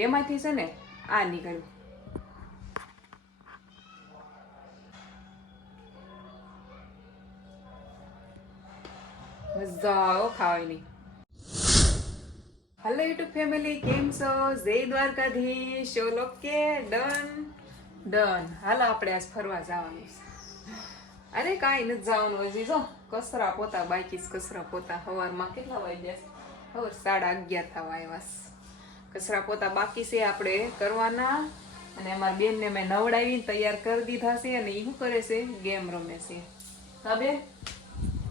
એમાંથી છે ને આ નીકળ્યું. મજા ખાવાની. હેલો યુટ્યુબ ફેમિલી કેમ છો? જય દ્વારકાધીશ. ઓલો કે ડન ડન હાલો આપણે આજ ફરવા જવાનું છે. અરે કાંઈ નથી જવાનું હજી, જો. કસરા પોતા, બાકી કસરા પોતા. સવારમાં કેટલા વાગ્યા? સવાર સાડા અગિયાર થવા આવ્યા કચરા પોતા બાકી છે આપણે કરવાના. અને અમારા બેનને મેં નવડાવીને તૈયાર કરી દીધા છે અને એ શું કરે છે? ગેમ રમે છે. હા બેન?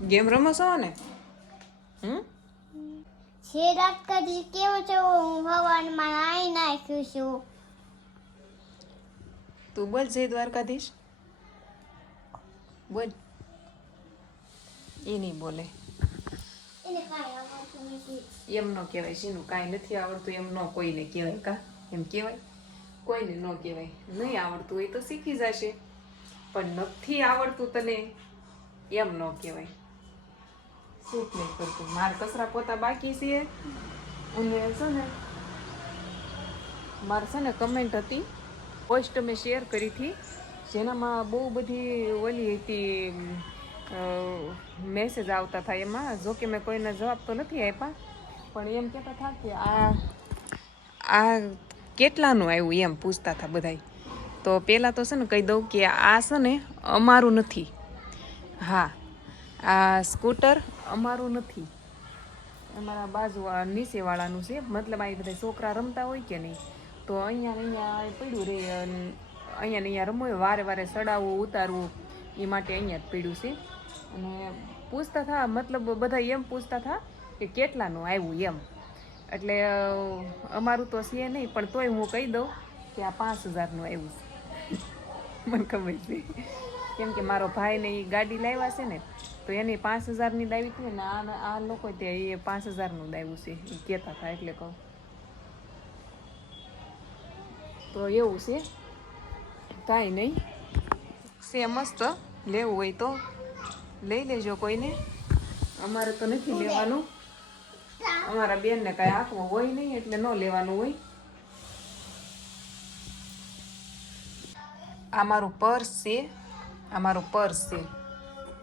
ગેમ રમો છો ને? હમ? છે ડાક્ટરજી કેવો છે હું હવાનમાં નાઈ નાખ્યું છું. તું બોલ જય દ્વારકાધીશ. બોલ. એ નહીં બોલે એને કાંઈ આવડતું નથી એમ ન કહેવાય, શીનું કાંઈ નથી આવડતું, એમ ન કોઈને કહેવાય કા? એમ કહેવાય? કોઈને ન કહેવાય. નહીં આવડતું હોય તો શીખી જશે. પણ નથી આવડતું તને, એમ ન કહેવાય. શૂટ નહીં કરતું? મારે કચરા પોતા બાકી છે? અને છે ને, મારે છે ને કમેન્ટ હતી પોસ્ટ મેં શેર કરી હતી, જેનામાં બહુ બધી ઓલી હતી મેસેજ આવતા હતા એમાં. જો કે મેં કોઈને જવાબ તો નથી આપ્યા. પણ એમ કહેતા હતા કે આ આ કેટલાનું આવ્યું એમ પૂછતા હતા બધાય. તો પહેલાં તો છે ને કહી દઉં કે આ છે ને અમારું નથી. હા, આ સ્કૂટર અમારું નથી. અમારા બાજુ નીચેવાળાનું છે. મતલબ આ બધા છોકરા રમતા હોય કે નહીં. તો અહીંયા અહીંયા પડ્યું રે અહીંયા અહીંયા રમવું વારે વારે ચડાવવું ઉતારવું, એ માટે અહીંયા જ પડ્યું છે. અને પૂછતા થા, મતલબ બધા એમ પૂછતા થા કે કેટલાનું આવ્યું એમ. એટલે અમારું તો છે નહીં, પણ તોય હું કહી દઉં કે આ પાંચ હજારનું આવ્યું છે. મને ખબર છે. કેમ કે મારો ભાઈને એ ગાડી લાવ્યા છે ને, તો એની પાંચ હજારની દાવી હતી ને, આ આ લોકો તે એ પાંચ હજારનું દાવ્યું છે એ કહેતા હતા એટલે કહું. તો એવું છે. કાંઈ નહીં. છે મસ્ત, લેવું હોય તો. લઈ લેજો કોઈને. અમારે તો નથી લેવાનું. અમારા બેનને કાંઈ આપવું હોય નહીં એટલે ન લેવાનું હોય. આ મારું પર્સ છે. આ મારું પર્સ છે.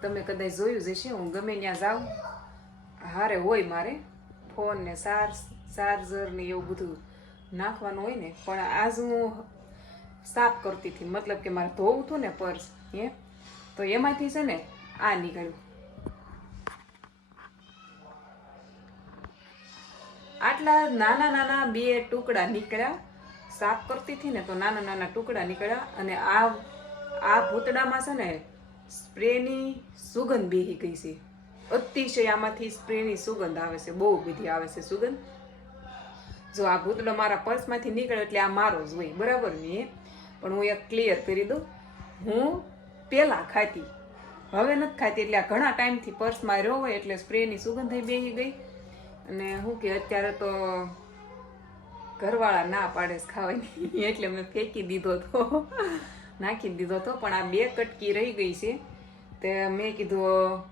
તમે કદાચ જોયું જ હશે હું ગમે ત્યાં જાઉં. હારે હોય મારે. ફોન ને ચાર્જ ચાર્જર ને એવું બધું નાખવાનું હોય ને પણ આજ હું સાફ કરતી હતી. મતલબ કે મારે ધોવું હતું ને પર્સ હે? તો એમાંથી છે ને આ નીકળ્યું. આટલા નાના નાના બે ટુકડા નીકળ્યા. સાફ કરતી હતી ને તો નાના નાના ટુકડા નીકળ્યા અને આ આ ભૂતડામાં છે ને સ્પ્રેની સુગંધ બેહી ગઈ છે. અતિશય આમાંથી સ્પ્રેની સુગંધ આવે છે, બહુ બધી આવે છે સુગંધ. જો આ ભૂતડો મારા પર્સમાંથી નીકળ્યો એટલે આ મારો જ હોય, બરાબર ને પણ હું એક ક્લિયર કરી દઉં. હું પહેલાં ખાતી. હવે નથી ખાતી એટલે આ ઘણા ટાઈમથી પર્સમાં રહ્યો હોય એટલે સ્પ્રેની સુગંધ બેહી ગઈ. અને હું કે અત્યારે તો ઘરવાળા ના પાડે ખાવાની, એટલે મેં ફેંકી દીધો તો, નાખી દીધો તો, પણ આ બે કટકી રહી ગઈ છે. તે મેં કીધું,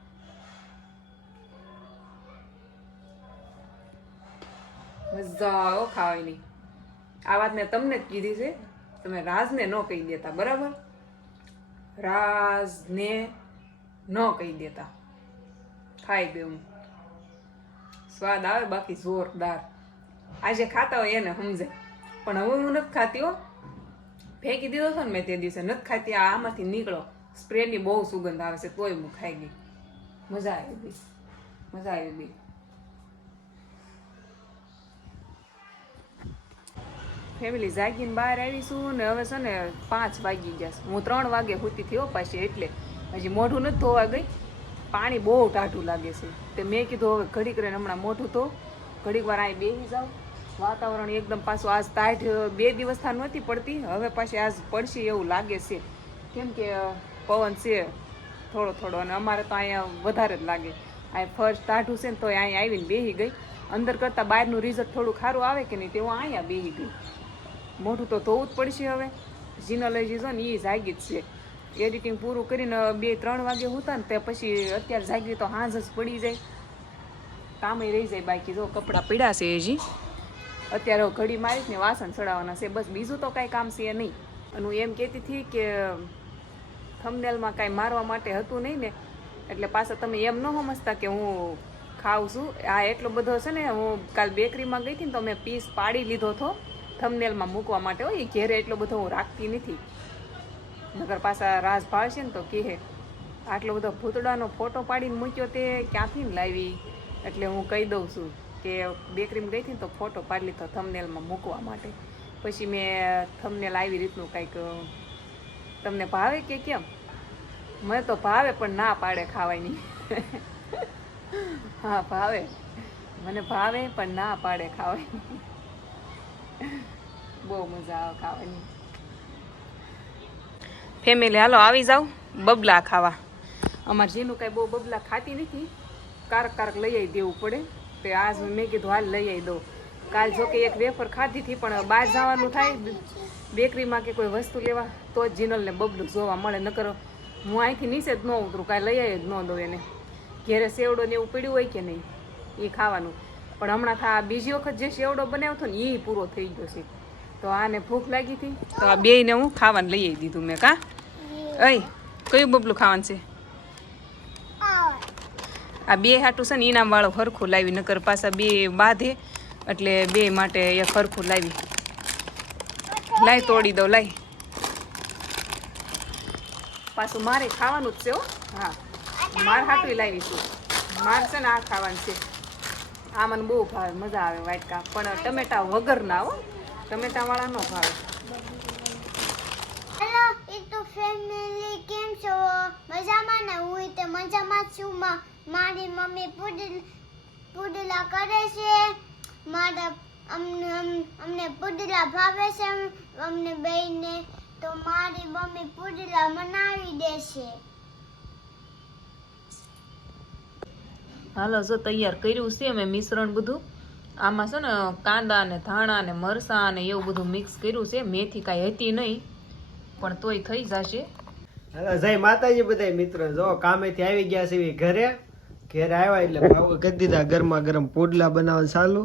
મજા આવો ખાવાની. આ વાત મેં તમને જ કીધી છે. તમે રાજને ન કહી દેતા, બરાબર? રાજને ન કહી દેતા. ખાઈ ગયું સ્વાદ આવે, બાકી જોરદાર. આજે ખાતા હોય એને સમજે પણ હવે હું નથી ખાતી હો. ફેંકી દીધો છો ને મેં તે દિવસે, નથી ખાતી આમાંથી નીકળો. સ્પ્રેની બહુ સુગંધ આવે છે, તોય હું ખાઈ ગઈ. મજા આવી ગઈ. મજા આવી ગઈ. ફેમિલી જાગીને બહાર આવીશું ને હવે છે ને પાંચ વાગી ગયા હું ત્રણ વાગે હોતી થયો પાછી એટલે હજી મોઢું નથી ધોવા ગઈ. પાણી બહુ ટાઢું લાગે છે. તે મેં કીધું હવે ઘડીક રહીને હમણાં મોઢું ધો. ઘડીક વાર અહીં બેસી જાઉં. વાતાવરણ એકદમ પાછું આજ તાઢ બે દિવસ થા નહોતી પડતી. હવે પાછી આજ પડશે એવું લાગે છે. કેમ કે પવન છે થોડો થોડો અને અમારે તો અહીંયા વધારે જ લાગે. અહીં ફર્સ્ટ તાઠું છે ને તો અહીં આવીને બેસી ગઈ. અંદર કરતાં બહારનું રિઝલ્ટ થોડું ખારું આવે કે નહીં તેવું અહીંયા બેસી ગઈ મોઢું તો ધોવું જ પડશે હવે. જીનોલોજી છે ને એ જાગી જ છે. એડિટિંગ પૂરું કરીને બે, ત્રણ વાગે હોતા ને તે પછી અત્યારે જાગી તો હાંજ જ પડી જાય. કામે રહી જાય બાકી જો કપડાં પીડાશે હજી. અત્યારે ઘડી મારીશ ને વાસણ ચડાવવાના છે. બસ બીજું તો કાંઈ કામ છે નહીં. અને હું એમ કહેતી હતી કે થમનેલમાં કાંઈ મારવા માટે હતું નહીં ને, એટલે પાછા તમે એમ ન સમજતા કે હું ખાઉં છું. આ એટલો બધો છે ને, હું કાલ બેકરીમાં ગઈ હતી ને તો મેં પીસ પાડી લીધો હતો. થમનેલમાં મૂકવા માટે હોય, એ ઘેરે એટલો બધો હું રાખતી નથી. નગર પાછા રાજ ભાળશે ને તો કહે, આટલો બધો ભૂતડાનો ફોટો પાડીને મૂક્યો તે ક્યાંથી ને લાવી? એટલે હું કહી દઉં છું કે બેકરીમાં ગઈ હતી તો ફોટો પાડી લીધો થમનેલમાં મૂકવા માટે. પછી મેં થમનેલ આવી રીતનું કંઈક, તમને ભાવે કે કેમ? મને તો ભાવે પણ ના પાડે ખાવાની. હા, ભાવે. મને ભાવે પણ ના પાડે ખાવાની. બહુ મજા આવે ખાવાની. ફેમિલી, હાલો, આવી જાઉં બબલા ખાવા. અમારે જેનું કાંઈ બહુ બબલા ખાતી નથી, કારક કારક લઈ આવી દેવું પડે. તે આજ મેં કીધું, હાલ લઈ આવી દઉં. કાલ જો કે એક વેફર ખાધી હતી, પણ બહાર જવાનું થાય, બેકરીમાં કે કોઈ વસ્તુ લેવા, તો જ જીનલને બબલું જોવા મળે. નકર હું અહીંથી નીચે જ ન ઉતરું, કાંઈ લઈ આવી જ ન દઉં એને. ઘેરે સેવડો ને એવું પીડ્યું હોય કે નહીં, એ ખાવાનું. પણ હમણાં થા બીજી વખત જે સેવડો બનાવ્યો હતો ને એ પૂરો થઈ ગયો છે. તો આને ભૂખ લાગી હતી. તો આ બેયને હું ખાવાનું લઈ આવી દીધું મેં કા? અય કયું બબલું ખાવાનું છે? આ બે હાટું છે ને ઇનામવાળો હરખું લાવી નકર પાછા બે બાંધે એટલે બે માટે એક હરખું લાવી. લાઈ તોડી દઉં લાઈ પાછું મારે ખાવાનું જ છે હો. હા. માર હાટું લાવી છું. માર છે ને આ ખાવાનું છે. આ મને બહુ ભાવે મજા આવે વાટકા પણ ટમેટા વગર ના હો. ટમેટા વાળા ન ભાવે. હેલો એ તો ફેમિલી કેમ છો? મજામાં ને? હું તે મજામાં છું. મા- મારી મમ્મી પુડલ પુડલા કરે છે. મારા અમને અમને પુડલા ભાવે છે. અમને બેયને તો મારી મમ્મી પુડલા બનાવી દેશે હાલો જો તૈયાર કર્યું છે અમે મિશ્રણ બધું. આમાં છે ને કાંદા ને ધાણા ને મરસાં ને એવું બધું મિક્સ કર્યું છે. મેથી કાંઈ હતી નહીં પણ તોય થઈ જશે. જય માતાજી બધા મિત્રો. જો કામેથી આવી ગયા છે ઘરે. ઘરે આવ્યા એટલે ભાવ કરી દીધા ગરમા ગરમ પુડલા બનાવવાનું ચાલુ.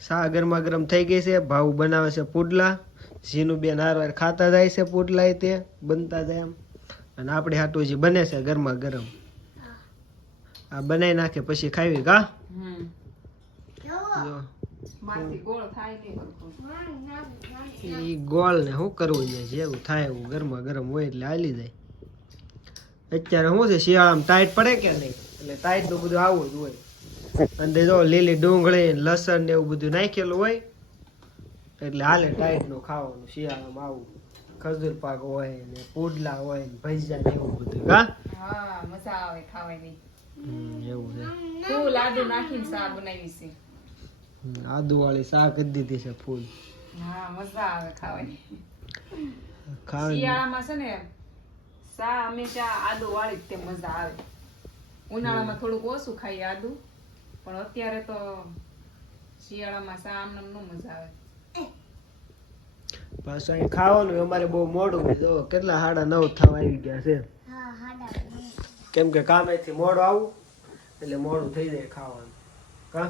સા ગરમા ગરમ થઈ ગઈ છે? ભાવ બનાવે છે પુડલા. ઝીનું બેન હારવાર ખાતા જાય છે પુડલા એ તે બનતા જાય એમ. અને આપણે હાટું જે બને છે ગરમા ગરમ. આ બનાવી નાખે પછી ખાવી કા? હમ. જોવો ગોળ થાય નહીં ઈ ગોળ ને શું કરવું છે? જેવું થાય એવું ગરમા ગરમ હોય એટલે હાલી જાય. અત્યારે શું છે? શિયાળામાં ટાઈટ પડે કે નહીં? એટલે ટાઈટ તો બધું આવું જ હોય. જો લીલી ડુંગળી લસણ ને એવું બધું નાખેલું હોય એટલે હાલે ટાઈટનું ખાવાનું શિયાળામાં આવું. ખજૂર પાક હોય ને પુડલા હોય ને ભજીયા ને એવું બધું હા? હા મજા આવે ખાવાની. હમ, એવું છે. તું લાડુ નાખીને સા બનાવી છે આદુ વાળી શાક કરી દીધી છે ફૂલ. હા મજા આવે ખાવાની. ખાવાની. શિયાળામાં છે ને સા હંમેશા આદુ વાળી તે મજા આવે. ઉનાળામાં થોડુંક ઓછું ખાઈએ આદુ પણ અત્યારે તો શિયાળામાં સા આમ નો મજા આવે. પાછું અહીં ખાવાનું અમારે બહુ મોડું જો કેટલા સાડા નવ થવા આવી ગયા છે. કેમ કે કામેથી મોડું આવું એટલે મોડું થઈ જાય ખાવાનું. કા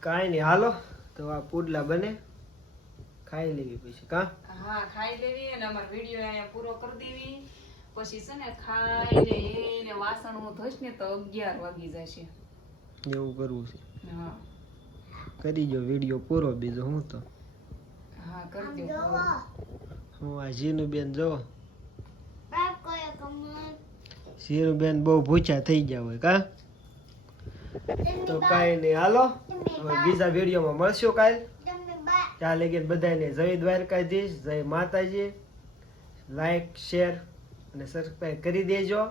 કાંઈ નહીં હાલો. તો આ પુડલા બને. ખાઈ લેવી પછી કા? હા ખાઈ લેવી અને અમારો વીડિયો અહીંયા પૂરો કરી દેવી. પછી છે ને ખાઈને એને વાસણ હું ધોઈશ ને તો અગિયાર વાગી જશે. એવું કરવું છે. હા. કરી જો વીડિયો પૂરો બીજો હું તો. હા કરી દો હું. આ ઝીનું બેન જો. બાપ કોઈ કમર ઝીનું બેન બહુ ભૂચા થઈ ગયા હોય કા? તો કાંઈ નહીં હાલો. બીજા વિડીયોમાં મળશું કાલ. ત્યાં લગીને બધાને જય દ્વારકાધીશ જય માતાજી. લાઈક શેર અને સબસ્ક્રાઈબ કરી દેજો.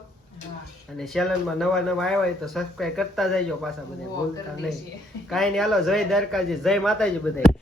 હા. અને ચેનલમાં નવા નવા આવ્યા હોય તો સબસ્ક્રાઈબ કરતા જજો પાછા બધા ભૂલતા નહીં. કાંઈ નહીં હાલો જય દ્વારકાજી જય માતાજી બધા